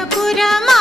ബാല്യപുരമാ